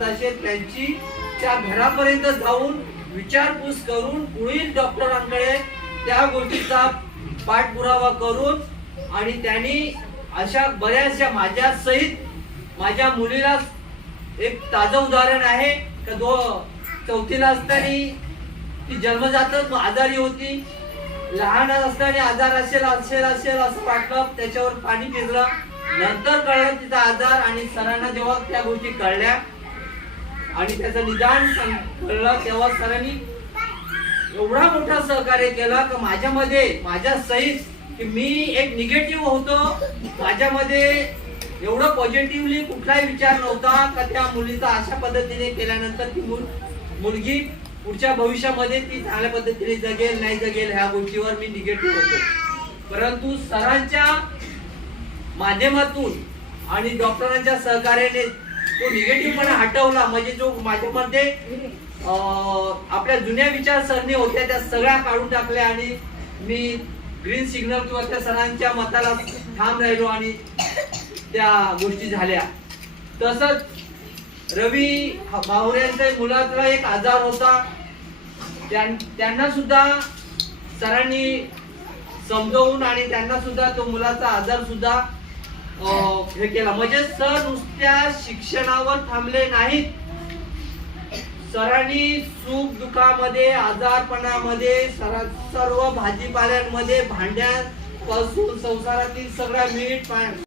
त्यांची त्या घरापर्यंत जाऊन विचारपूस करून पुढील डॉक्टरांकडे त्या गोष्टीचा पाठपुरावा करून आणि त्यांनी अशा बऱ्याचशा माझ्या सहित माझ्या मुलीला एक ताजं उदाहरण आहे का चौथीला असताना ती जन्मजातच आजारी होती. लहान असताना आजार असेल असं वाटलं, त्याच्यावर पाणी फिरलं, नंतर कळलं तिचा आजार आणि सरांना जेव्हा त्या गोष्टी कळल्या आणि त्याचं निदान कळलं तेव्हा सरांनी एवढा मोठा सहकार्य केला की माझ्या सहित की मी एक निगेटिव्ह होतो, माझ्यामध्ये एवढं पॉझिटिव्हली कुठलाही विचार नव्हता का त्या मुलीचा अशा पद्धतीने केल्यानंतर ती मुलगी पुढच्या भविष्यामध्ये ती चांगल्या पद्धतीने जगेल नाही जगेल ह्या गोष्टीवर मी निगेटिव्ह होतो. परंतु सरांच्या माध्यमातून आणि डॉक्टरांच्या सहकार्याने तो निगेटिव्हपणा हटवला. म्हणजे जो माझ्यामध्ये आपल्या जुन्या विचारसरणी होत्या त्या सगळ्या काढून टाकल्या आणि मी ग्रीन सिग्नल किंवा त्या सरांच्या मताला ठाम राहिलो आणि त्या गोष्टी झाल्या. तसंच रवी माहुऱ्यांच्या मुलाचा एक आजार होता, त्यांना सुद्धा सरांनी समजावून आणि त्यांना सुद्धा तो मुलाचा आजार सुद्धा हे केला. म्हणजे सर नुसत्या शिक्षणावर थांबले नाहीत, सरांनी सुख दुःखामध्ये आजारपणामध्ये सर्व भाजीपाल्यांमध्ये भांड्यापासून संसारातील सगळा मीठ